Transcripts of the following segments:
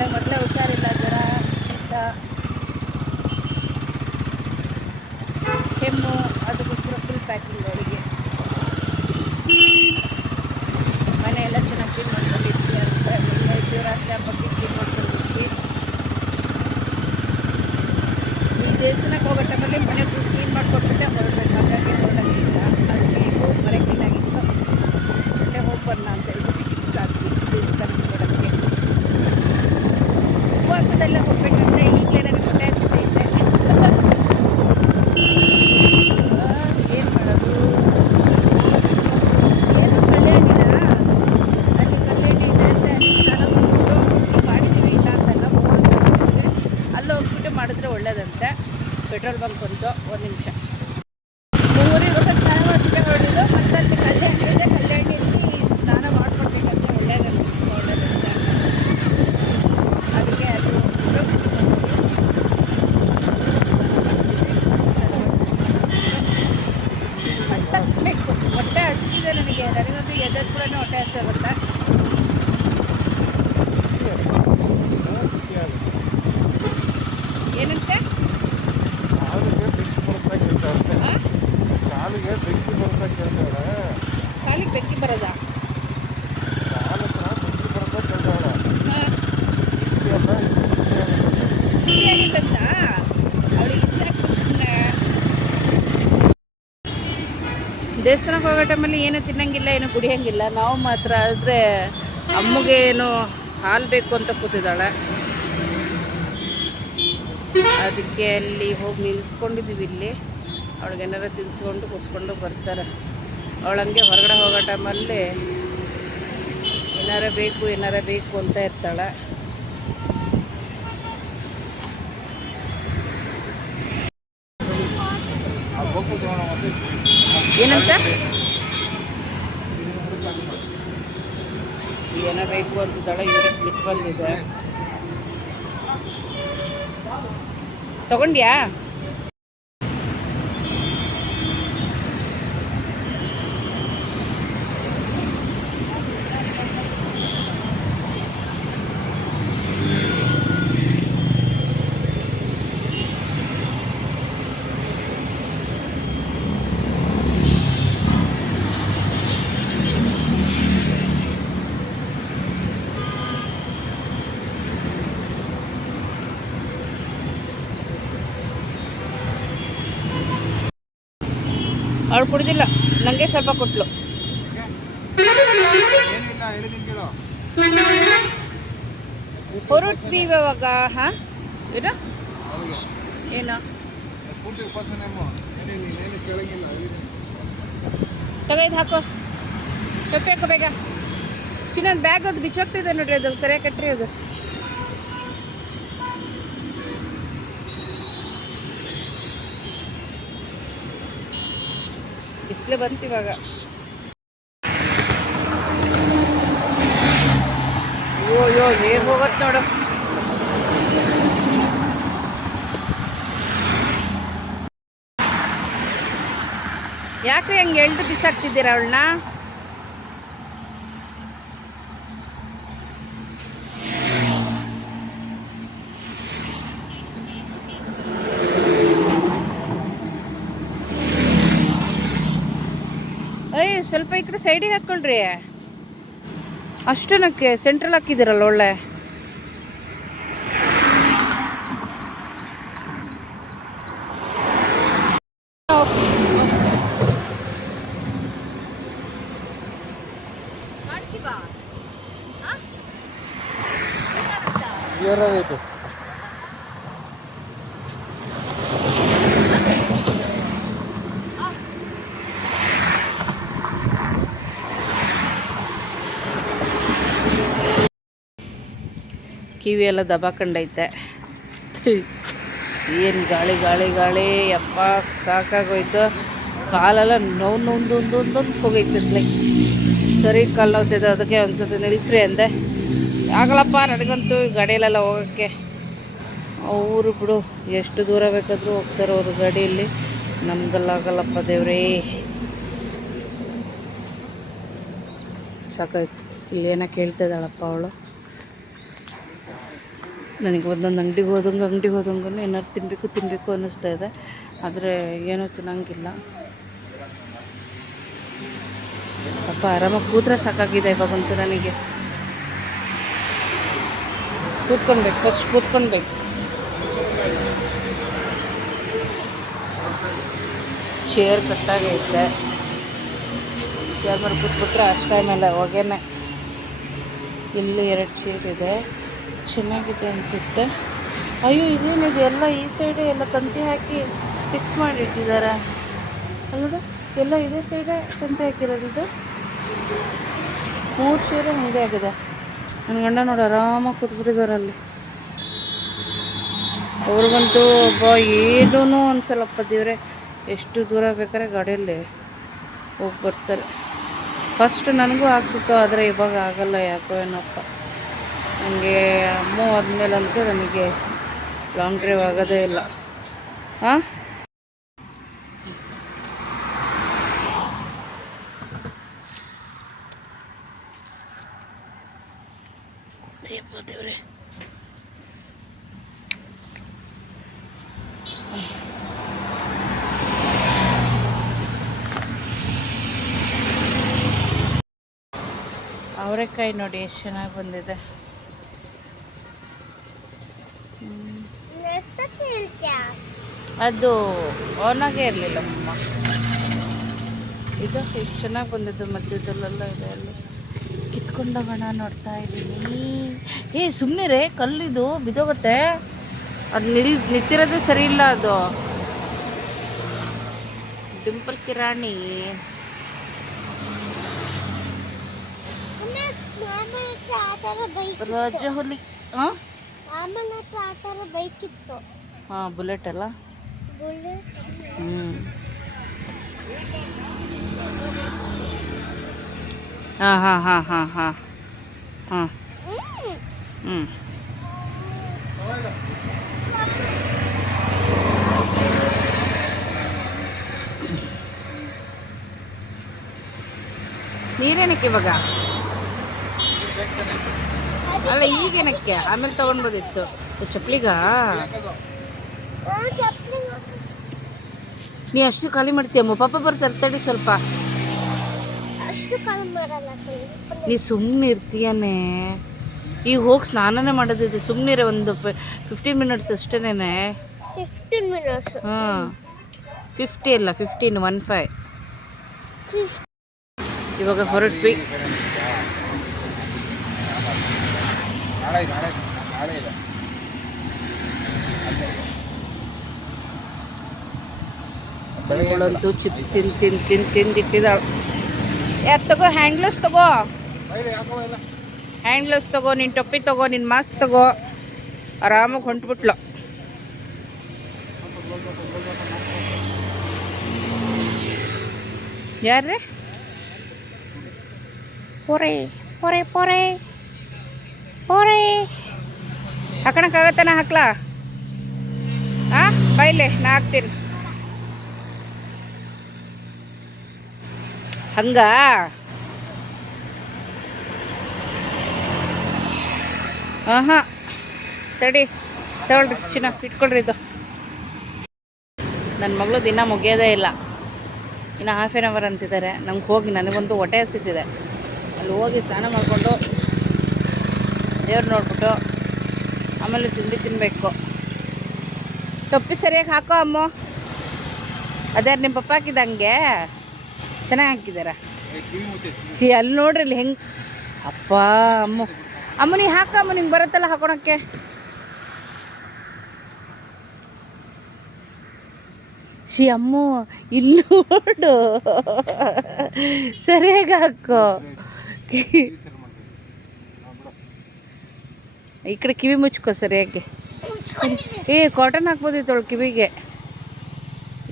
ಅವಳಿಗೆ ಮೊದಲೇ ಹುಷಾರಿಲ್ಲ, ಜ್ವರ, ಶೀತ, ಕೆಮ್ಮು, ಅದಕ್ಕೋಸ್ಕರ ಫುಲ್ ಪ್ಯಾಕಿಂಗ್ ಅವಳಿಗೆ. ಮನೆಯೆಲ್ಲ ಚೆನ್ನಾಗಿ ಕ್ಲೀನ್ ಮಾಡ್ಕೊಂಡಿದ್ವಿ ಅಂತ ನಿನ್ನೆ ಶಿವರಾತ್ರಿ ಹಬ್ಬಕ್ಕೆ ಕ್ಲೀನ್ ಮಾಡ್ಕೊಂಡಿದ್ವಿ. ಈ ದೇವಸ್ಥಾನಕ್ಕೆ ಹೋಗೋ ಟೈಮಲ್ಲಿ ಮನೆ ಫುಲ್ ಕ್ಲೀನ್ ಮಾಡಿಕೊಟ್ಬಿಟ್ಟೆ ಹೊರಡ್ಬೇಕು, ಹಾಗಾಗಿ ಹೊರಡೋಂಗಿಲ್ಲ. ಅದಕ್ಕೆ ಈಗ ಮನೆ ಕ್ಲೀನಾಗಿತ್ತು, ಸಂಡೆ ಹೋಗಿ ಬರೋಣ ಅಂತ ಹೇಳ್ಬಿಟ್ಟು ಫಿಕ್ಸ್ ಆದ್ವಿ ದೇವಸ್ಥಾನಕ್ಕೆ ಹೋಗೋಕ್ಕೆ. ಉಪವಾಸದಲ್ಲೇ ಹೋಗ್ಬೇಕಂತ ಈಗಲೇ ನನಗೆ ಹೊಟ್ಟೆ ಹಸಿತೈತೆ. ಏನು ಮಾಡೋದು, ಏನು ಕಲ್ಯಾಣಿನ ಅಲ್ಲಿ ಕಲ್ಯಾಣಿ ಇದೆ ಅಂತ ಅಲ್ಲಿ ಸ್ನಾನ ಮಾಡಿಬಿಟ್ಟು ಇಲ್ಲಿ ಮಾಡಿದ್ದೀವಿ, ಇಲ್ಲ ಅಂತಲ್ಲ ಹೋಗೋಕ್ಕೆ ಅಲ್ಲಿ ಹೋಗ್ಬಿಟ್ಟು ಮಾಡಿದ್ರೆ ಒಳ್ಳೇದಂತೆ. ಪೆಟ್ರೋಲ್ ಬಂಕ್ ಬಂತು, ಒಂದು ನಿಮಿಷ ಊರಿಗೆ ಹೋಗಿ ಸ್ನಾನ ಮಾಡಿಬಿಟ್ಟು ಹೊರಡಿದ್ದು. ಮತ್ತು ಅಲ್ಲಿ ಕಲ್ಯಾಣಿ ಇದೆ, ಕಲ್ಯಾಣಿಯಲ್ಲಿ ಸ್ನಾನ ಮಾಡ್ಕೊಡ್ಬೇಕಂತ ಒಳ್ಳೇದಂತೆ. ಅದಕ್ಕೆ ಅದು ಬೇಕು. ಹೊಟ್ಟೆ ಹಸಿದಿದೆ ನನಗಂತೂ ಎದ್ದು ಕೂಡ ಹೊಟ್ಟೆ ಹಸಿಯಾಗುತ್ತೆ. ಏನಂತೆ ಕಾಲಿಗೆ ಬೆಂಕಿ ಬರೋದಾ? ಆಗಿತ್ತಂತ ಅವಳಿಗೆ ಸುಮ್ಮನೆ ದೇವಸ್ಥಾನಕ್ಕೆ ಹೋಗೋ ಟೈಮಲ್ಲಿ ಏನು ತಿನ್ನಂಗಿಲ್ಲ, ಏನು ಕುಡಿಯೋಂಗಿಲ್ಲ. ನಾವು ಮಾತ್ರ ಆದರೆ ಅಮ್ಮಗೆ ಏನು ಹಾಲು ಬೇಕು ಅಂತ ಕೂತಿದ್ದಾಳೆ. ಅದಕ್ಕೆ ಅಲ್ಲಿ ಹೋಗಿ ನಿಲ್ಸ್ಕೊಂಡಿದ್ದೀವಿ. ಇಲ್ಲಿ ಅವಳಿಗೆ ಏನಾರು ತಿನ್ಸ್ಕೊಂಡು ಕೂಸ್ಕೊಂಡು ಬರ್ತಾರೆ. ಅವಳಂಗೆ ಹೊರಗಡೆ ಹೋಗೋ ಟೈಮಲ್ಲಿ ಏನಾರ ಬೇಕು ಅಂತ ಇರ್ತಾಳೆ. ಏನಂತ ಏನೋ ಬೇಕು ಅಂತಿದ್ದಾಳೆ. ಇವ್ರಿಗೆ ಸಿಟ್ಟು ಬಂದಿದೆ. ತಗೊಂಡ್ಯಾ? ಅವಳು ಕುಡಿದಿಲ್ಲ, ನನಗೆ ಸ್ವಲ್ಪ ಕೊಟ್ಲು. ಹೊರಟ್ವಿ ಇವಾಗ. ಹಾಂ ಏನು ಏನು ತಗೈದು ಹಾಕೋ, ಟೊಪ್ಪೆ ಹಾಕೋ ಬೇಗ. ಚಿನ್ನದ ಬ್ಯಾಗ್ ಅದು ಬಿಚ್ಚೋಗ್ತಿದೆ ನೋಡ್ರಿ, ಅದು ಸರಿಯಾಗಿ ಕಟ್ರಿ. ಅದು ಬಿಸಿಲು ಬಂತು ಇವಾಗ. ಅಯ್ಯೋ ಹೇಗೆ ಹೋಗತ್ತೆ ನೋಡು. ಯಾಕ್ರಿ ಹಂಗೆ ಎಳ್ದು ಬಿಸಾಕ್ತಿದ್ದೀರಾ ಅವಳನ್ನ? ಸ್ವಲ್ಪ ಈ ಕಡೆ ಸೈಡಿಗೆ ಹಾಕ್ಕೊಳ್ರಿ. ಅಷ್ಟೇನಕ್ಕೆ ಸೆಂಟ್ರಲ್ ಹಾಕಿದ್ದೀರಲ್ಲ ಒಳ್ಳೆ. ಕಿವಿ ಎಲ್ಲ ದಬಾಕೊಂಡೈತೆ. ಏನು ಗಾಳಿ ಗಾಳಿ ಗಾಳಿ, ಯಪ್ಪ ಸಾಕಾಗೋಯ್ತು. ಕಾಲೆಲ್ಲ ನೋವು ಹೋಗೈತಿದ್ಲೆ. ಸರಿ ಕಾಲು ನೋವ್ತಿದ್ದೆ, ಅದಕ್ಕೆ ಒಂದ್ಸತಿ ನಿಲ್ಲಿಸ್ರಿ ಅಂದೆ. ಆಗಲ್ಲಪ್ಪ ನನಗಂತೂ ಗಾಡಿಯಲ್ಲೆಲ್ಲ ಹೋಗೋಕ್ಕೆ. ಅವರು ಬಿಡು ಎಷ್ಟು ದೂರ ಬೇಕಾದರೂ ಹೋಗ್ತಾರೆ ಅವರು ಗಾಡಿಯಲ್ಲಿ, ನಮ್ಗಲ್ಲಾಗಲ್ಲಪ್ಪ ದೇವ್ರೇ. ಸಾಕಾಯ್ತು. ಇಲ್ಲೇನೋ ಕೇಳ್ತಿದ್ದಾಳಪ್ಪ ಅವಳು. ನನಗೆ ಒಂದೊಂದು ಅಂಗಡಿಗೆ ಹೋದಂಗೂ ಏನಾದ್ರು ತಿನ್ನಬೇಕು ಅನ್ನಿಸ್ತಾ ಇದೆ. ಆದರೆ ಏನೂ ತಿನ್ನೋಂಗಿಲ್ಲ. ಪಾಪ ಆರಾಮಾಗಿ ಕೂತ್ರೆ ಸಾಕಾಗಿದೆ ಇವಾಗಂತೂ ನನಗೆ. ಕೂತ್ಕೊಳ್ಬೇಕು, ಫಸ್ಟ್ ಕೂತ್ಕೊಳ್ಬೇಕು. ಚೇರ್ ಕಟ್ಟಾಗೈತೆ. ಚೇರ್ ಮೇಲೆ ಕೂತ್ಬಿಟ್ರೆ ಅಷ್ಟೇ, ಮೇಲೆ ಹೊಗೆನೆ. ಇಲ್ಲಿ 2 ಚೇರ್ ಇದೆ, ಚೆನ್ನಾಗಿದೆ ಅನಿಸುತ್ತೆ. ಅಯ್ಯೋ ಇದೇನಿದೆ ಎಲ್ಲ ಈ ಸೈಡೆ ಎಲ್ಲ ತಂತಿ ಹಾಕಿ ಫಿಕ್ಸ್ ಮಾಡಿಟ್ಟಿದ್ದಾರೆ ಅಲ್ಲದ. ಎಲ್ಲ ಇದೇ ಸೈಡೆ ತಂತಿ ಹಾಕಿರೋದು. ಇದು 3 ಚೇರು ಹಾಗೆ ಆಗಿದೆ. ನನ್ನ ಗಂಡ ನೋಡಿ ಆರಾಮಾಗಿ ಕೂತ್ಬಿಟ್ಟಿದ್ದಾರೆ ಅಲ್ಲಿ. ಅವ್ರಿಗಂತೂ ಒಬ್ಬ ಏನೂ ಅನ್ಸಲ್ಲಪ್ಪ ದೇವ್ರೆ. ಎಷ್ಟು ದೂರ ಬೇಕಾದ್ರೆ ಗಾಡಿಯಲ್ಲಿ ಹೋಗಿ ಬರ್ತಾರೆ. ಫಸ್ಟ್ ನನಗೂ ಆಗ್ತಿತ್ತು, ಆದರೆ ಇವಾಗ ಆಗಲ್ಲ ಯಾಕೋ ಏನಪ್ಪ. ನನಗೆ ಅಮ್ಮ ಆದಮೇಲಂತೂ ನನಗೆ ಲಾಂಗ್ ಡ್ರೈವ್ ಆಗೋದೇ ಇಲ್ಲ. ಹಾಂ, ಅಯ್ಯಪ್ಪ ದೇವ್ರೆ. ಅವರೆಕಾಯಿ ನೋಡಿ ಎಷ್ಟು ಚೆನ್ನಾಗಿ ಬಂದಿದೆ. ಅದು ಆನಾಗೇ ಇರಲಿಲ್ಲ ಅಮ್ಮ. ಇದು ಎಷ್ಟು ಚೆನ್ನಾಗಿ ಬಂದಿದ್ದು, ಮಧ್ಯದಲ್ಲೆಲ್ಲ ಇದೆ. ಅಲ್ಲಿ ಕಿತ್ಕೊಂಡೋಗೋಣ ನೋಡ್ತಾ ಇದ್ದೀನಿ. ಸುಮ್ಮನೆ ರೇ, ಕಲ್ಲಿದು ಬಿದ್ದೋಗುತ್ತೆ. ಅದು ನಿಂತಿರೋದೇ ಸರಿ ಇಲ್ಲ. ಅದು ಡಿಂಪಲ್ ಕಿರಾಣಿ. ರಾಜ ಹುಲಿ. ಹಾಂ, ಬೈಕ್ ಇತ್ತು. ಹಾಂ, ಬುಲೆಟ್ ಅಲ್ಲ. ಹಾಂ ಹಾಂ ಹಾಂ ಹಾಂ ಹಾಂ ಹಾಂ ನೀರೇನಕ್ಕೆ ಇವಾಗ? ಅಲ್ಲ ಈಗೇನಕ್ಕೆ? ಆಮೇಲೆ ತೊಗೊಳ್ಬೋದಿತ್ತು. ಚಪ್ಪಲಿಗ ನೀ ಅಷ್ಟು ಖಾಲಿ ಮಾಡ್ತೀಯಮ್ಮ. ಪಾಪ ಬರ್ತಾರೆ, ತಡಿ ಸ್ವಲ್ಪ. ನೀ ಸುಮ್ಮನೆ ಇರ್ತೀಯನೇ. ಈಗ ಹೋಗಿ ಸ್ನಾನನೇ ಮಾಡೋದಿದೆ. ಸುಮ್ಮನಿರೆ, ಒಂದು 15 ಮಿನಿಟ್ಸ್ ಅಷ್ಟೇನೆ. 15 ಮಿನಿಟ್ಸ್? ಹಾಂ, 50 ಅಲ್ಲ, 15. ಇವಾಗ ಹೊರಟ್ವಿ. ಅವಳಂತೂ ಚಿಪ್ಸ್ ತಿಂದಿಟ್ಟಿದ್ದಾಳು. ಯಾರು ತಗೋ, ಹ್ಯಾಂಡ್ ಗ್ಲೌಸ್ ತಗೋ, ನಿನ್ನ ಟೊಪ್ಪಿ ತಗೋ, ನಿನ್ನ ಮಾಸ್ಕ್ ತಗೋ. ಆರಾಮಾಗಿ ಹೊಂಟ್ಬಿಟ್ಲು. ಯಾರ್ರಿ? ಪೊರೆ ಪೊರೆ ಪೊರೆ ಪೊರೆ ಹಾಕೋಣಕ್ಕಾಗತ್ತಾನ? ಹಾಕ್ಲಾ? ಹಾಂ, ಬೈಲೆ, ನಾ ಹಾಕ್ತೀನಿ. ಹಂಗ ಹಾಂ, ತಡಿ ತಗೊಳ್ರಿ ಚಿನ್ನ, ಇಟ್ಕೊಳ್ರಿ. ಇದು ನನ್ನ ಮಗಳು ದಿನ ಮುಗಿಯೋದೇ ಇಲ್ಲ. ಇನ್ನು ಹಾಫ್ ಆನ್ ಅವರ್ ಅಂತಿದ್ದಾರೆ. ನಂಗೆ ಹೋಗಿ ನನಗಂತೂ ಹೊಟ್ಟೆ ಹಸಿತಿದೆ. ಅಲ್ಲಿ ಹೋಗಿ ಸ್ನಾನ ಮಾಡಿಕೊಂಡು ದೇವ್ರು ನೋಡ್ಬಿಟ್ಟು ಆಮೇಲೆ ತಿನ್ನಬೇಕು. ಟೊಪ್ಪಿ ಸರಿಯಾಗಿ ಹಾಕೋ ಅಮ್ಮ. ಅದೇ ನಿಮ್ಮ ಪಪ್ಪ ಹಾಕಿದಂಗೆ ಚೆನ್ನಾಗಿ ಹಾಕಿದಾರ. ಅಲ್ಲಿ ನೋಡ್ರಿ ಇಲ್ಲಿ ಹೆಂಗೆ. ಅಪ್ಪ ಅಮ್ಮ ನೀ ಹಾಕಮ್ಮ, ನಿಂಗೆ ಬರುತ್ತಲ್ಲ ಹಾಕೊಳಕ್ಕೆ. ಅಮ್ಮ ಇಲ್ಲಿ ನೋಡು, ಸರಿಯಾಗಿ ಹಾಕೋ. ಈ ಕಡೆ ಕಿವಿ ಮುಚ್ಕೋ ಸರಿಯಾಗಿ. ಕಾಟನ್ ಹಾಕ್ಬೋದಿತ್ತು ಅವಳು ಕಿವಿಗೆ.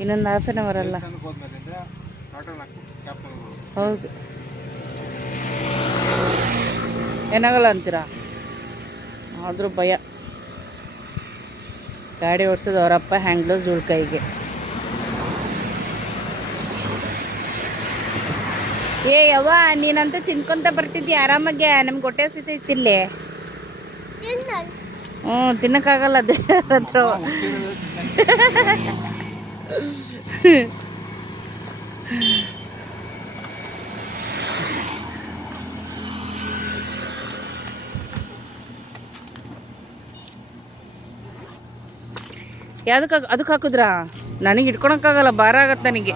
ಇನ್ನೊಂದು ಹಾಫ್ ಆನ್ ಅವರ್ ಅಲ್ಲ? ಹೌದು, ಏನಾಗಲ್ಲ ಅಂತೀರಾ? ಆದರೂ ಭಯ. ಗಾಡಿ ಓಡಿಸೋದು ಅವರಪ್ಪ, ಹ್ಯಾಂಡ್ ಗ್ಲೌಸ್ ಕೈಗೆ. ಯವ್ವ, ನೀನಂತೂ ತಿನ್ಕೊಂತ ಬರ್ತಿದ್ದಿ ಆರಾಮಾಗೆ. ನಮ್ಗೆ ಹೊಟ್ಟೆ ಹಸಿತೈತಿಲ್ಲೇ. ಹ್ಞೂ ತಿನ್ನಕ್ಕಾಗಲ್ಲ ದೇವ್ರ ಹತ್ರ. ಅದಕ್ಕೆ ಹಾಕಿದ್ರಾ? ನನಗೆ ಇಟ್ಕೊಳಕ್ಕಾಗಲ್ಲ, ಭಾರ ಆಗತ್ತೆ ನನಗೆ.